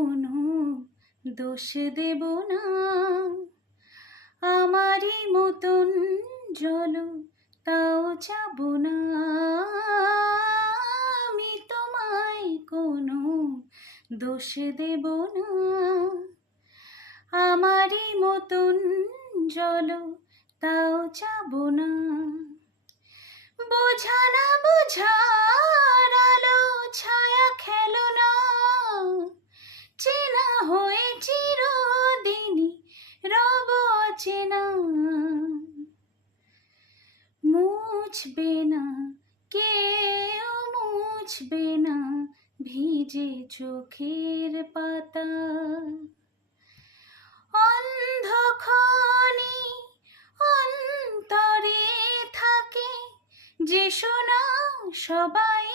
কোনো দোষ দেব না, আমারই মতন জল তাও যাব না। আমি তোমায় কোনো দোষ দেব না, আমারই মতন জল তাও যাব না। বোঝা না বোঝার আলো ছায়া খেলো না, চেনা হয়ে চিরদিনই রব অচেনা। মুছবে না কেউ, মুছবে না ভিজে চোখের পাতা। অন্ধক্ষণে অন্তরে থাকে যে শোনা সবাই